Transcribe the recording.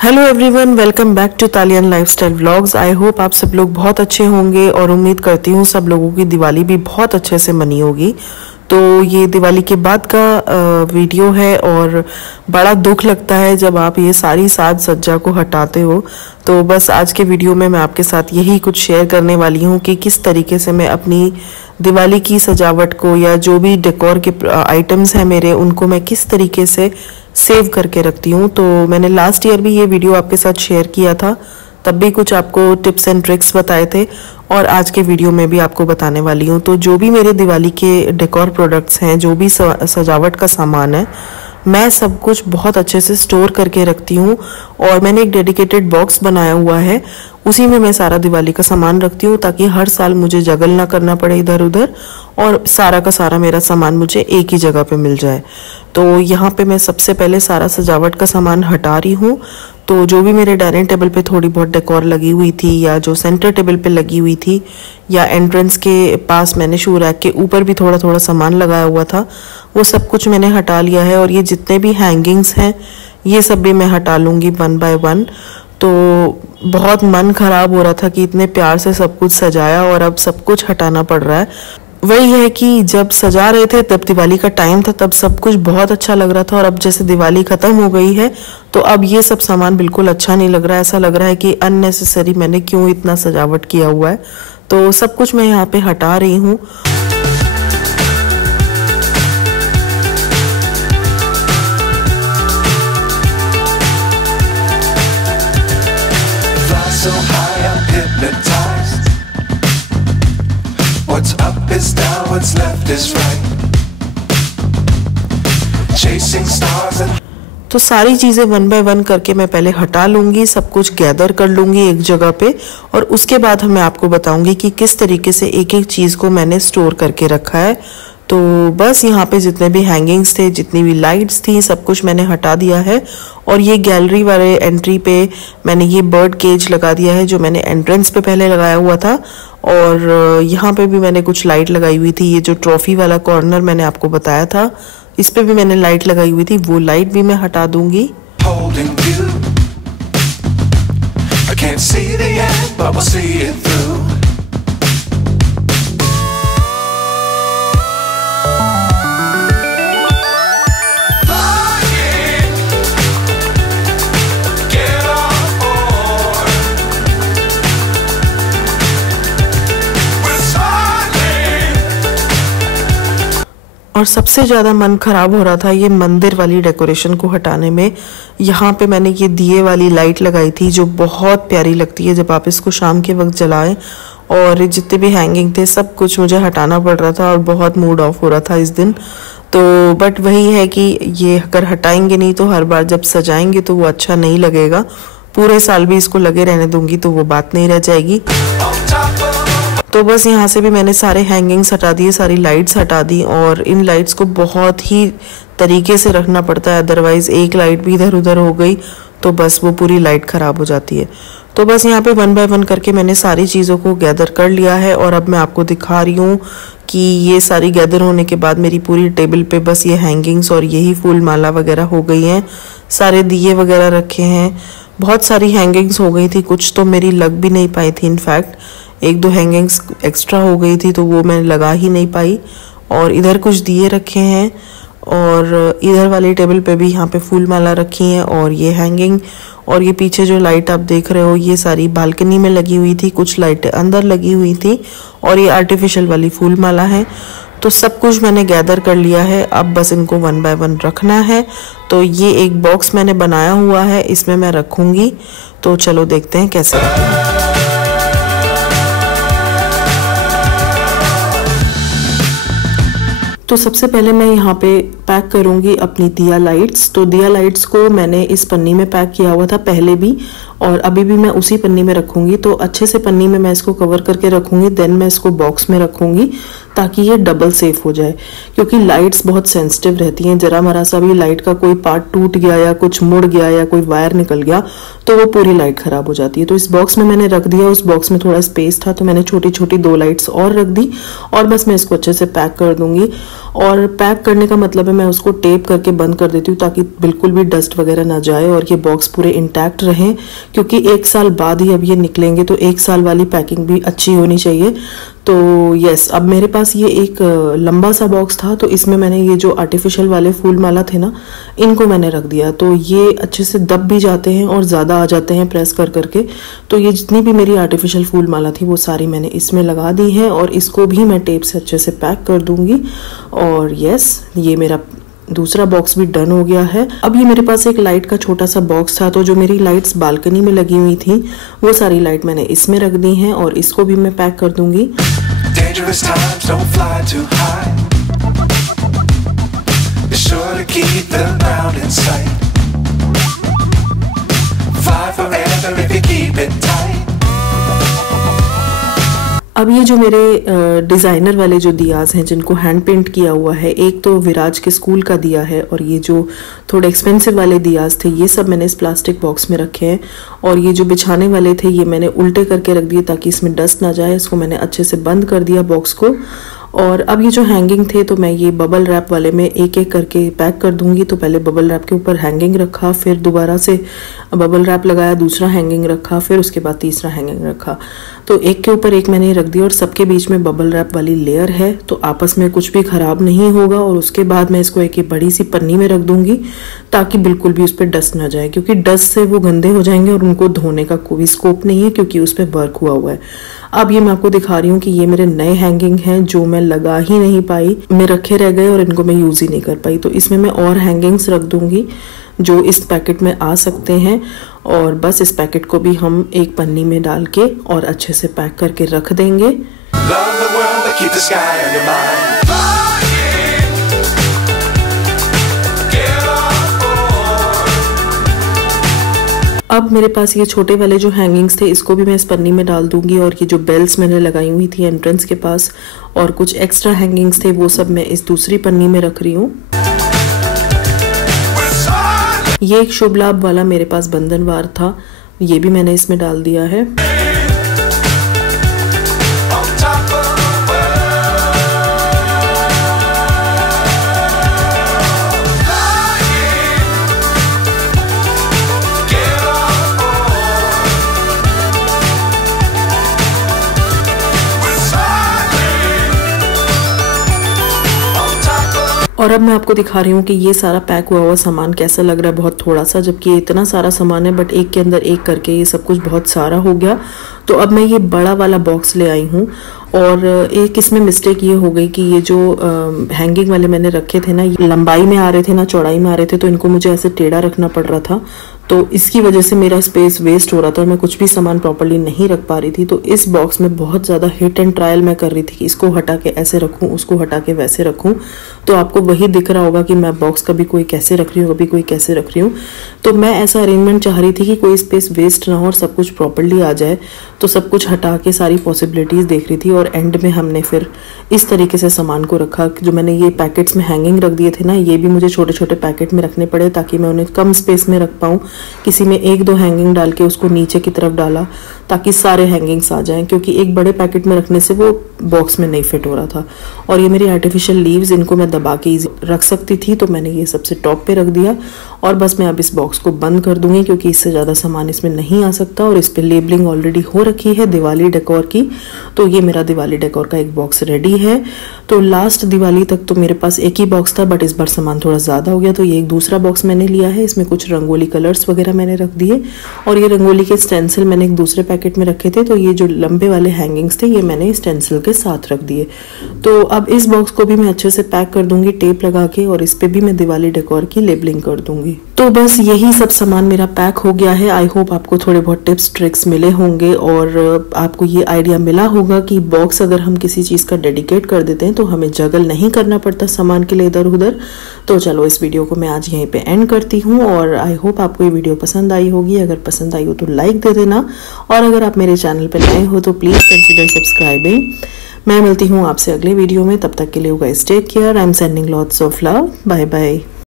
Hello everyone, welcome back to तालियन lifestyle vlogs. I hope आप सब लोग बहुत अच्छे होंगे और उम्मीद करती हूँ सब लोगों की दिवाली भी बहुत अच्छे से मनी होगी। तो ये दिवाली के बाद का वीडियो है और बड़ा दुख लगता है जब आप ये सारी साज सज्जा को हटाते हो। तो बस आज के वीडियो में मैं आपके साथ यही कुछ शेयर करने वाली हूँ कि किस तरीके से मैं अपनी दिवाली की सजावट को या जो भी डेकोर के आइटम्स हैं मेरे, उनको मैं किस तरीके से सेव करके रखती हूँ। तो मैंने लास्ट ईयर भी ये वीडियो आपके साथ शेयर किया था, तब भी कुछ आपको टिप्स एंड ट्रिक्स बताए थे और आज के वीडियो में भी आपको बताने वाली हूँ। तो जो भी मेरे दिवाली के डेकोर प्रोडक्ट्स हैं, जो भी सजावट का सामान है, मैं सब कुछ बहुत अच्छे से स्टोर करके रखती हूँ और मैंने एक डेडिकेटेड बॉक्स बनाया हुआ है, उसी में मैं सारा दिवाली का सामान रखती हूँ ताकि हर साल मुझे जगल ना करना पड़े इधर उधर और सारा का सारा मेरा सामान मुझे एक ही जगह पे मिल जाए। तो यहाँ पे मैं सबसे पहले सारा सजावट का सामान हटा रही हूँ। तो जो भी मेरे डाइनिंग टेबल पे थोड़ी बहुत डेकोर लगी हुई थी या जो सेंटर टेबल पे लगी हुई थी या एंट्रेंस के पास मैंने शू रैक के ऊपर भी थोड़ा थोड़ा सामान लगाया हुआ था, वो सब कुछ मैंने हटा लिया है। और ये जितने भी हैंगिंग्स हैं ये सब भी मैं हटा लूँगी वन बाय वन। तो बहुत मन खराब हो रहा था कि इतने प्यार से सब कुछ सजाया और अब सब कुछ हटाना पड़ रहा है। वही है कि जब सजा रहे थे तब दिवाली का टाइम था, तब सब कुछ बहुत अच्छा लग रहा था और अब जैसे दिवाली खत्म हो गई है तो अब ये सब सामान बिल्कुल अच्छा नहीं लग रहा है। ऐसा लग रहा है कि अननेसेसरी मैंने क्यों इतना सजावट किया हुआ है। तो सब कुछ मैं यहाँ पे हटा रही हूँ। So high, I'm hypnotized. What's up is down, what's left is right. Chasing stars and तो सारी चीज़ें वन बाय वन करके मैं पहले हटा लूँगी, सब कुछ गैदर कर लूँगी एक जगह पे और उसके बाद मैं आपको बताऊँगी कि किस तरीके से एक एक चीज़ को मैंने स्टोर करके रखा है। तो बस यहाँ पे जितने भी हैंगिंग्स थे, जितनी भी लाइट्स थी, सब कुछ मैंने हटा दिया है। और ये गैलरी वाले एंट्री पे मैंने ये बर्ड केज लगा दिया है जो मैंने एंट्रेंस पे पहले लगाया हुआ था। और यहाँ पे भी मैंने कुछ लाइट लगाई हुई थी। ये जो ट्रॉफी वाला कॉर्नर मैंने आपको बताया था, इस पे भी मैंने लाइट लगाई हुई थी, वो लाइट भी मैं हटा दूंगी। holding you. I can't see the end, but we'll see it through. और सबसे ज़्यादा मन खराब हो रहा था ये मंदिर वाली डेकोरेशन को हटाने में। यहाँ पे मैंने ये दिए वाली लाइट लगाई थी जो बहुत प्यारी लगती है जब आप इसको शाम के वक्त जलाएं। और जितने भी हैंगिंग थे सब कुछ मुझे हटाना पड़ रहा था और बहुत मूड ऑफ हो रहा था इस दिन। तो बट वही है कि ये अगर हटाएंगे नहीं तो हर बार जब सजाएंगे तो वो अच्छा नहीं लगेगा। पूरे साल भी इसको लगे रहने दूंगी तो वो बात नहीं रह जाएगी। तो बस यहाँ से भी मैंने सारे हैंगिंग्स हटा दिए, सारी लाइट्स हटा दी। और इन लाइट्स को बहुत ही तरीके से रखना पड़ता है, अदरवाइज एक लाइट भी इधर उधर हो गई तो बस वो पूरी लाइट खराब हो जाती है। तो बस यहाँ पे वन बाय वन करके मैंने सारी चीज़ों को गैदर कर लिया है और अब मैं आपको दिखा रही हूँ कि ये सारी गैदर होने के बाद मेरी पूरी टेबल पे बस ये हैंगिंग्स और यही फूल माला वगैरह हो गई हैं। सारे दिए वगैरह रखे हैं, बहुत सारी हैंगिंग्स हो गई थी, कुछ तो मेरी लग भी नहीं पाई थी। इनफैक्ट एक दो हैंगिंग्स एक्स्ट्रा हो गई थी तो वो मैं लगा ही नहीं पाई। और इधर कुछ दिए रखे हैं और इधर वाली टेबल पे भी यहाँ पे फूल माला रखी है और ये हैंगिंग। और ये पीछे जो लाइट आप देख रहे हो ये सारी बालकनी में लगी हुई थी, कुछ लाइटें अंदर लगी हुई थी और ये आर्टिफिशियल वाली फूल माला है। तो सब कुछ मैंने गैदर कर लिया है, अब बस इनको वन बाय वन रखना है। तो ये एक बॉक्स मैंने बनाया हुआ है, इसमें मैं रखूँगी। तो चलो देखते हैं कैसे रखूँगी। तो सबसे पहले मैं यहाँ पे पैक करूँगी अपनी दिया लाइट्स। तो दिया लाइट्स को मैंने इस पन्नी में पैक किया हुआ था पहले भी और अभी भी मैं उसी पन्नी में रखूँगी। तो अच्छे से पन्नी में मैं इसको कवर करके रखूँगी, देन मैं इसको बॉक्स में रखूँगी ताकि ये डबल सेफ हो जाए। क्योंकि लाइट्स बहुत सेंसिटिव रहती हैं, जरा मरा सा भी लाइट का कोई पार्ट टूट गया या कुछ मुड़ गया या कोई वायर निकल गया तो वो पूरी लाइट खराब हो जाती है। तो इस बॉक्स में मैंने रख दिया, उस बॉक्स में थोड़ा स्पेस था तो मैंने छोटी छोटी दो लाइट्स और रख दी और बस मैं इसको अच्छे से पैक कर दूंगी। और पैक करने का मतलब है मैं उसको टेप करके बंद कर देती हूँ ताकि बिल्कुल भी डस्ट वगैरह ना जाए और ये बॉक्स पूरे इंटैक्ट रहें, क्योंकि 1 साल बाद ही अब ये निकलेंगे तो 1 साल वाली पैकिंग भी अच्छी होनी चाहिए। तो यस, अब मेरे पास ये एक लंबा सा बॉक्स था, तो इसमें मैंने ये जो आर्टिफिशियल वाले फूल माला थे ना, इनको मैंने रख दिया। तो ये अच्छे से दब भी जाते हैं और ज़्यादा आ जाते हैं प्रेस कर करके। तो ये जितनी भी मेरी आर्टिफिशियल फूल माला थी वो सारी मैंने इसमें लगा दी हैं और इसको भी मैं टेप से अच्छे से पैक कर दूंगी। और यस, ये मेरा दूसरा बॉक्स भी डन हो गया है। अब ये मेरे पास एक लाइट का छोटा सा बॉक्स था, तो जो मेरी लाइट्स बालकनी में लगी हुई थी वो सारी लाइट मैंने इसमें रख दी हैं और इसको भी मैं पैक कर दूंगी। Dangerous times, don't fly too high. Be sure to keep the ground in sight. Fly forever if you keep it tight. अब ये जो मेरे डिज़ाइनर वाले जो दियाज हैं जिनको हैंड पेंट किया हुआ है, एक तो विराज के स्कूल का दिया है और ये जो थोड़े एक्सपेंसिव वाले दियाज थे ये सब मैंने इस प्लास्टिक बॉक्स में रखे हैं। और ये जो बिछाने वाले थे ये मैंने उल्टे करके रख दिए ताकि इसमें डस्ट ना जाए। इसको मैंने अच्छे से बंद कर दिया बॉक्स को। और अब ये जो हैंगिंग थे तो मैं ये बबल रैप वाले में एक एक करके पैक कर दूंगी। तो पहले बबल रैप के ऊपर हैंगिंग रखा, फिर दोबारा से बबल रैप लगाया, दूसरा हैंगिंग रखा, फिर उसके बाद तीसरा हैंगिंग रखा। तो एक के ऊपर एक मैंने रख दिया और सबके बीच में बबल रैप वाली लेयर है तो आपस में कुछ भी खराब नहीं होगा। और उसके बाद मैं इसको एक बड़ी सी पन्नी में रख दूंगी ताकि बिल्कुल भी उस पर डस्ट ना जाए, क्योंकि डस्ट से वो गंदे हो जाएंगे और उनको धोने का कोई स्कोप नहीं है क्योंकि उस पर वर्क हुआ हुआ है। अब ये मैं आपको दिखा रही हूँ कि ये मेरे नए हैंगिंग हैं जो मैं लगा ही नहीं पाई, मैं रखे रह गए और इनको मैं यूज ही नहीं कर पाई। तो इसमें मैं और हैंगिंग्स रख दूंगी जो इस पैकेट में आ सकते हैं। और बस इस पैकेट को भी हम एक पन्नी में डाल के और अच्छे से पैक करके रख देंगे। Love the world, but keep the sky on your mind. अब मेरे पास ये छोटे वाले जो हैंगिंग्स थे इसको भी मैं इस पन्नी में डाल दूंगी। और ये जो बेल्स मैंने लगाई हुई थी एंट्रेंस के पास और कुछ एक्स्ट्रा हैंगिंग्स थे वो सब मैं इस दूसरी पन्नी में रख रही हूँ। ये एक शुभ लाभ वाला मेरे पास बंधनवार था, ये भी मैंने इसमें डाल दिया है। और अब मैं आपको दिखा रही हूँ कि ये सारा पैक हुआ हुआ सामान कैसा लग रहा है, बहुत थोड़ा सा, जबकि इतना सारा सामान है बट एक के अंदर एक करके ये सब कुछ बहुत सारा हो गया। तो अब मैं ये बड़ा वाला बॉक्स ले आई हूँ। और एक इसमें मिस्टेक ये हो गई कि ये जो हैंगिंग वाले मैंने रखे थे ना, ये लंबाई में आ रहे थे ना चौड़ाई में आ रहे थे, तो इनको मुझे ऐसे टेढ़ा रखना पड़ रहा था। तो इसकी वजह से मेरा स्पेस वेस्ट हो रहा था और मैं कुछ भी सामान प्रॉपर्ली नहीं रख पा रही थी। तो इस बॉक्स में बहुत ज़्यादा हिट एंड ट्रायल मैं कर रही थी कि इसको हटा के ऐसे रखूँ, उसको हटा के वैसे रखूँ। तो आपको वही दिख रहा होगा कि मैं बॉक्स कभी कोई कैसे रख रही हूँ, कभी कोई कैसे रख रही हूँ। तो मैं ऐसा अरेंजमेंट चाह रही थी कि कोई स्पेस वेस्ट ना हो और सब कुछ प्रॉपर्ली आ जाए। तो सब कुछ हटा के सारी पॉसिबिलिटीज़ देख रही थी और एंड में हमने फिर इस तरीके से सामान को रखा। जो मैंने ये पैकेट्स में हैंगिंग रख दिए थे ना, ये भी मुझे छोटे छोटे पैकेट में रखने पड़े ताकि मैं उन्हें कम स्पेस में रख पाऊँ। किसी में 1-2 हैंगिंग डाल के उसको नीचे की तरफ डाला ताकि सारे हैंगिंग्स आ जाएं, क्योंकि एक बड़े पैकेट में रखने से वो बॉक्स में नहीं फिट हो रहा था। और ये मेरी आर्टिफिशियल लीव्स, इनको मैं दबा के रख सकती थी, तो मैंने ये सबसे टॉप पे रख दिया। और बस मैं अब इस बॉक्स को बंद कर दूंगी क्योंकि इससे ज़्यादा सामान इसमें नहीं आ सकता। और इस पर लेबलिंग ऑलरेडी हो रखी है दिवाली डेकोर की। तो ये मेरा दिवाली डेकोर का एक बॉक्स रेडी है। तो लास्ट दिवाली तक तो मेरे पास एक ही बॉक्स था, बट इस बार सामान थोड़ा ज़्यादा हो गया तो ये एक दूसरा बॉक्स मैंने लिया है। इसमें कुछ रंगोली कलर्स वगैरह मैंने रख दिए और ये रंगोली के स्टेंसिल मैंने एक दूसरे पैकेट में रखे थे। तो ये जो लंबे वाले हैंगिंग्स थे ये मैंने स्टेंसिल के साथ रख दिए। तो अब इस बॉक्स को भी मैं अच्छे से पैक कर दूंगी टेप लगा के और इस पे भी मैं दिवाली डेकोर की लेबलिंग कर दूंगी। तो बस यही सब सामान मेरा पैक हो गया है। आई होप आपको थोड़े बहुत टिप्स ट्रिक्स मिले होंगे और आपको ये आइडिया मिला होगा कि बॉक्स अगर हम किसी चीज़ का डेडिकेट कर देते हैं तो हमें जगल नहीं करना पड़ता सामान के लिए इधर उधर। तो चलो इस वीडियो को मैं आज यहीं पे एंड करती हूँ और आई होप आपको ये वीडियो पसंद आई होगी। अगर पसंद आई हो तो लाइक दे देना और अगर आप मेरे चैनल पर नए हो तो प्लीज़ कंसिडर सब्सक्राइबिंग। मैं मिलती हूँ आपसे अगले वीडियो में, तब तक के लिए guys take care. I am sending lots of love. Bye bye.